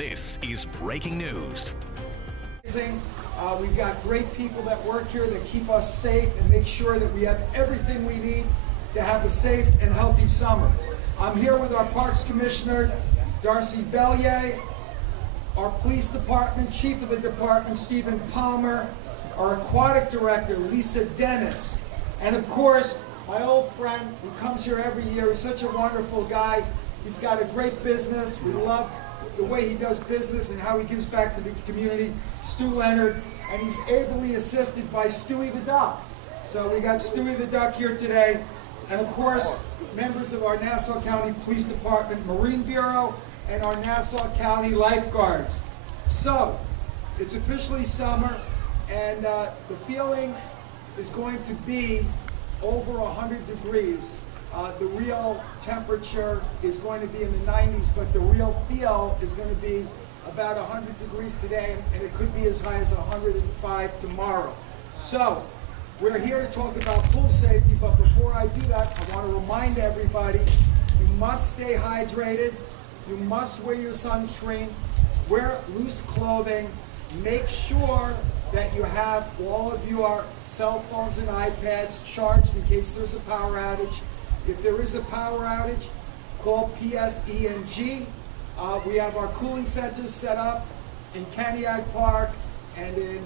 This is breaking news. We've got great people that work here that keep us safe and make sure that we have everything we need to have a safe and healthy summer. I'm here with our Parks Commissioner, Darcy Bellier, our Police Department, Chief of the Department, Stephen Palmer, our Aquatic Director, Lisa Dennis, and of course, my old friend who comes here every year. He's such a wonderful guy. He's got a great business. We love the way he does business and how he gives back to the community, Stu Leonard, and he's ably assisted by Stewie the Duck. So we got Stewie the Duck here today, and of course, members of our Nassau County Police Department Marine Bureau and our Nassau County Lifeguards. So, it's officially summer, and the feeling is going to be over 100 degrees. The real temperature is going to be in the 90s, but the real feel is going to be about 100 degrees today, and it could be as high as 105 tomorrow. So, we're here to talk about pool safety, but before I do that, I want to remind everybody, you must stay hydrated, you must wear your sunscreen, wear loose clothing, make sure that you have all of your cell phones and iPads charged in case there's a power outage. If there is a power outage, call PSE&G. We have our cooling centers set up in Caniac Park and in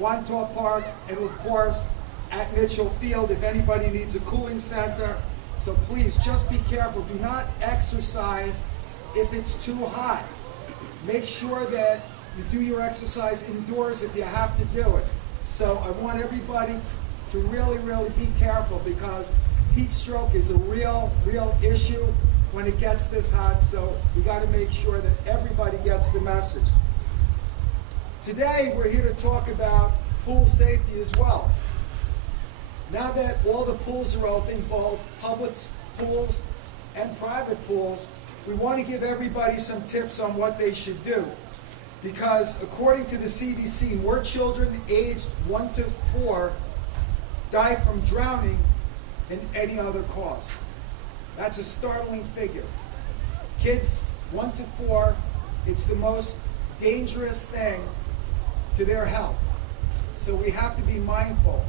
Wantagh Park, and of course at Mitchell Field if anybody needs a cooling center. So please just be careful. Do not exercise if it's too hot. Make sure that you do your exercise indoors if you have to do it. So I want everybody to really, really be careful because heat stroke is a real issue when it gets this hot. So we got to make sure that everybody gets the message. Today we're here to talk about pool safety as well. Now that all the pools are open, both public pools and private pools, we want to give everybody some tips on what they should do. Because according to the CDC, more children aged 1 to 4 die from drowning than any other cause. That's a startling figure. Kids 1 to 4, it's the most dangerous thing to their health. So we have to be mindful.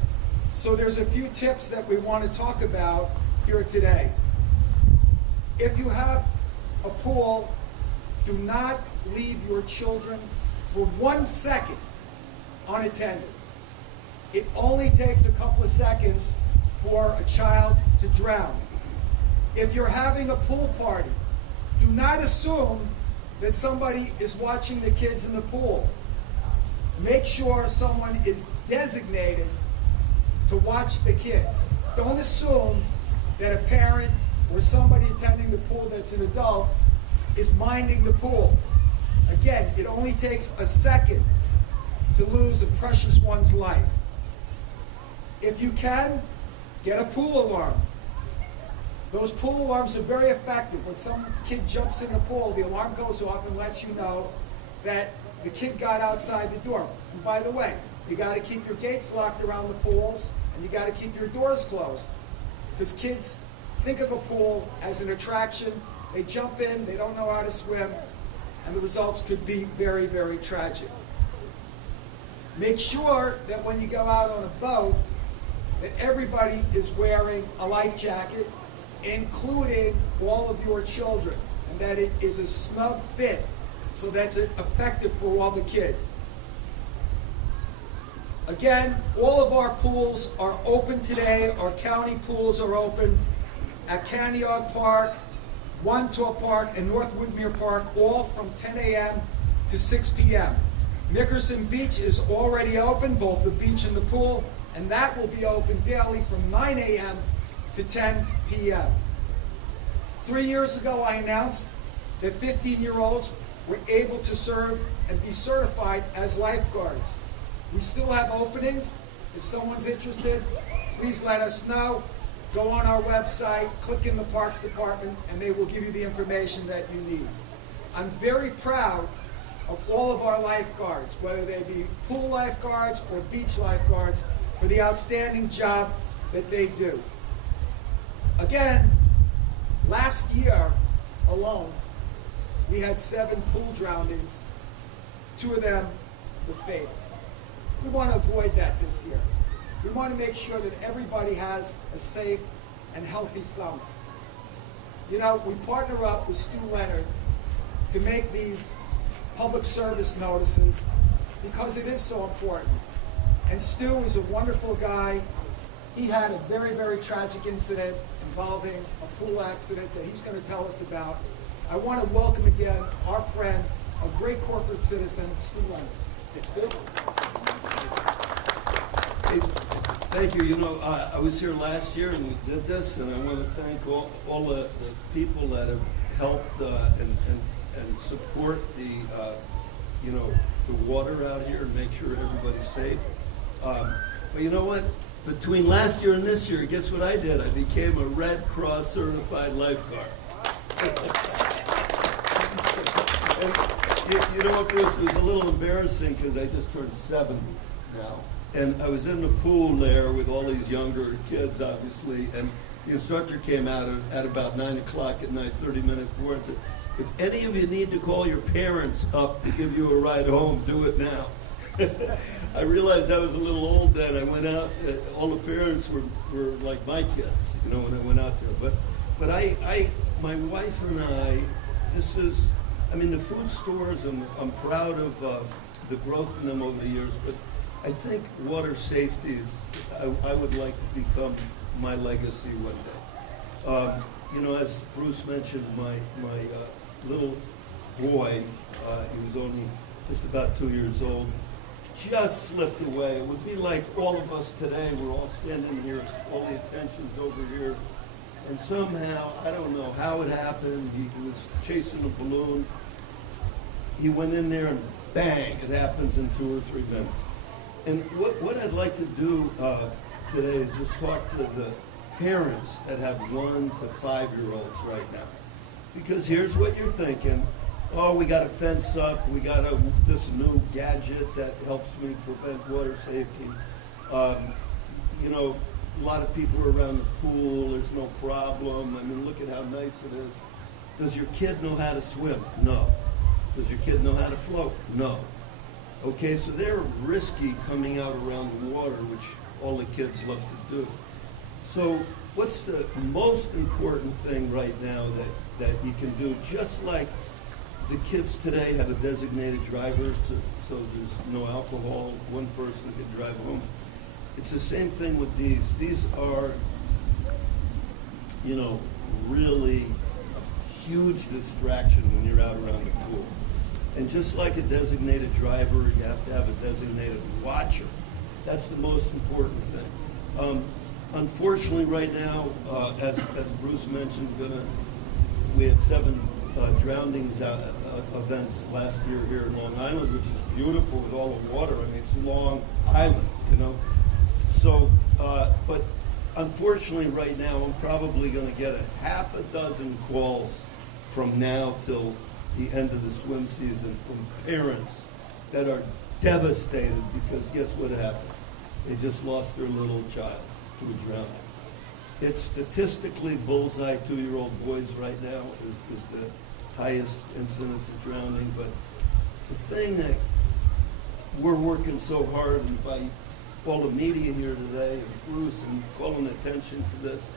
So there's a few tips that we want to talk about here today. If you have a pool, do not leave your children for 1 second unattended. It only takes a couple of seconds for a child to drown. If you're having a pool party, do not assume that somebody is watching the kids in the pool. Make sure someone is designated to watch the kids. Don't assume that a parent or somebody attending the pool that's an adult is minding the pool. Again, it only takes a second to lose a precious one's life. If you can, get a pool alarm. Those pool alarms are very effective. When some kid jumps in the pool, the alarm goes off and lets you know that the kid got outside the door. And by the way, you got to keep your gates locked around the pools, and you got to keep your doors closed. Because kids think of a pool as an attraction. They jump in, they don't know how to swim, and the results could be very, very tragic. Make sure that when you go out on a boat, that everybody is wearing a life jacket, including all of your children, and that it is a snug fit, so that's effective for all the kids. Again, all of our pools are open today. Our county pools are open at Caniac Park, Wantagh Park, and North Woodmere Park, all from 10 a.m. to 6 p.m. Nickerson Beach is already open, both the beach and the pool, and that will be open daily from 9 a.m. to 10 p.m. 3 years ago, I announced that 15-year-olds were able to serve and be certified as lifeguards. We still have openings. If someone's interested, please let us know. Go on our website, click in the Parks Department, and they will give you the information that you need. I'm very proud of all of our lifeguards, whether they be pool lifeguards or beach lifeguards, for the outstanding job that they do. Again, last year alone, we had 7 pool drownings. 2 of them were fatal. We want to avoid that this year. We want to make sure that everybody has a safe and healthy summer. You know, we partner up with Stu Leonard to make these public service notices because it is so important. And Stu is a wonderful guy. He had a very, very tragic incident involving a pool accident that he's going to tell us about. I want to welcome again our friend, a great corporate citizen, Stu Leonard. Stu? Hey, thank you. You know, I was here last year and we did this, and I want to thank all the people that have helped and support the, you know, the water out here and make sure everybody's safe. But you know what? Between last year and this year, guess what I did? I became a Red Cross certified lifeguard. And you know what, Bruce? It was a little embarrassing because I just turned 70 now. And I was in the pool there with all these younger kids, obviously, and the instructor came out at about 9 o'clock at night, 30 minutes before, and said, if any of you need to call your parents up to give you a ride home, do it now. I realized I was a little old then. I went out, all the parents were like my kids, you know, when I went out there. But my wife and I, this is, I mean, the food stores, I'm proud of the growth in them over the years, but I think water safety is, I would like to become my legacy one day. You know, as Bruce mentioned, my little boy, he was only just about 2 years old, just slipped away. It would be like all of us today, we're all standing here, all the attention's over here, and somehow, I don't know how it happened, he was chasing a balloon, he went in there and bang, it happens in 2 or 3 minutes. And what I'd like to do today is just talk to the parents that have 1 to 5-year-olds right now. Because here's what you're thinking, oh, we got a fence up, we got this new gadget that helps me prevent water safety. You know, a lot of people are around the pool, there's no problem. I mean, look at how nice it is. Does your kid know how to swim? No. Does your kid know how to float? No. Okay, so they're risky coming out around the water, which all the kids love to do. So what's the most important thing right now that you can do, just like the kids today have a designated driver, so there's no alcohol, one person can drive home. It's the same thing with these. These are, you know, really a huge distraction when you're out around the pool. And just like a designated driver, you have to have a designated watcher. That's the most important thing. Unfortunately, right now, as Bruce mentioned, we had 7 drownings events last year here in Long Island, which is beautiful with all the water. I mean, it's Long Island, you know. So, but unfortunately, right now, I'm probably going to get a half a dozen calls from now till the end of the swim season from parents that are devastated because guess what happened? They just lost their little child to a drowning. It's statistically bullseye 2-year-old boys right now is the highest incidence of drowning, but the thing that we're working so hard, and by all the media here today, and Bruce, and calling attention to this,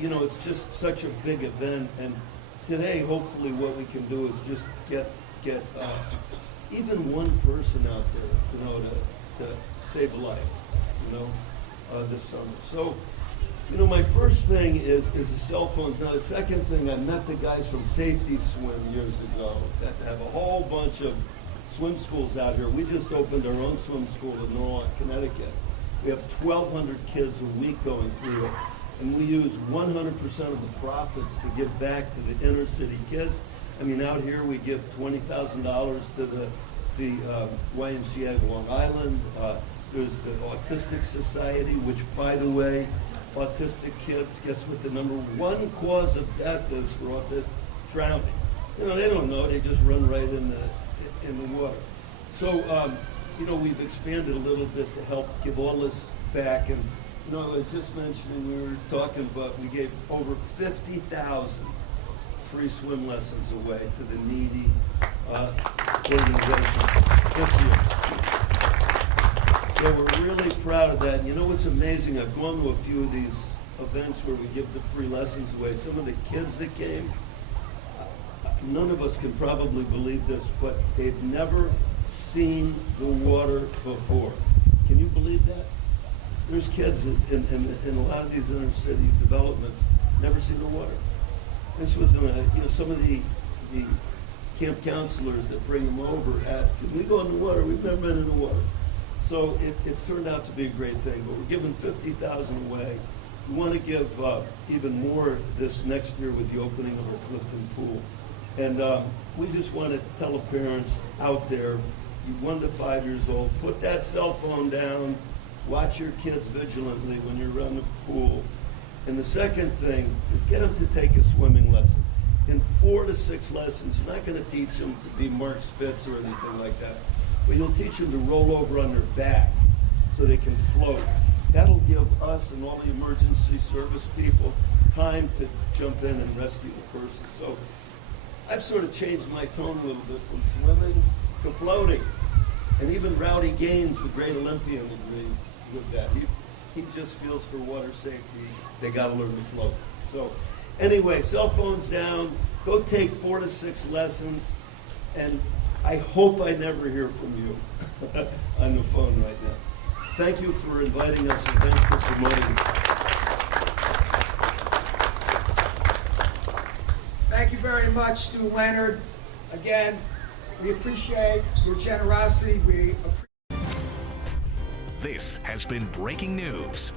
you know, it's just such a big event, and today, hopefully, what we can do is just get even one person out there, you know, to save a life, you know, this summer. So, you know, my first thing is the cell phones. Now, the second thing, I met the guys from Safety Swim years ago that have a whole bunch of swim schools out here. We just opened our own swim school in Norwalk, Connecticut. We have 1,200 kids a week going through it. And we use 100% of the profits to give back to the inner city kids. I mean, out here we give $20,000 to the YMCA of Long Island. There's the Autistic Society, which, by the way, autistic kids, guess what the number 1 cause of death is for autistic? Drowning. You know, they don't know, they just run right in the water. So, you know, we've expanded a little bit to help give all this back. And you know, I was just mentioning, we were talking about, we gave over 50,000 free swim lessons away to the needy organizations this year. So we're really proud of that. And you know what's amazing? I've gone to a few of these events where we give the free lessons away. Some of the kids that came, none of us can probably believe this, but they've never seen the water before. Can you believe that? There's kids in a lot of these inner city developments never seen the water. This was in some of the camp counselors that bring them over ask, can we go in the water? We've never been in the water. So it's turned out to be a great thing, but we're giving $50,000 away. We want to give even more this next year with the opening of our Clifton pool. And we just want to tell the parents out there, you 1 to 5 years old, put that cell phone down, watch your kids vigilantly when you're around the pool. And the second thing is get them to take a swimming lesson. In 4 to 6 lessons, you're not going to teach them to be Mark Spitz or anything like that, but you'll teach them to roll over on their back so they can float. That'll give us and all the emergency service people time to jump in and rescue the person. So I've sort of changed my tone a little bit from swimming to floating. And even Rowdy Gaines, the great Olympian, agrees with that. He just feels for water safety, they got to learn to float. So anyway, cell phones down, go take 4 to 6 lessons, and I hope I never hear from you on the phone right now. Thank you for inviting us, and thanks for promoting. Thank you very much, Stu Leonard. Again, we appreciate your generosity. This has been breaking news.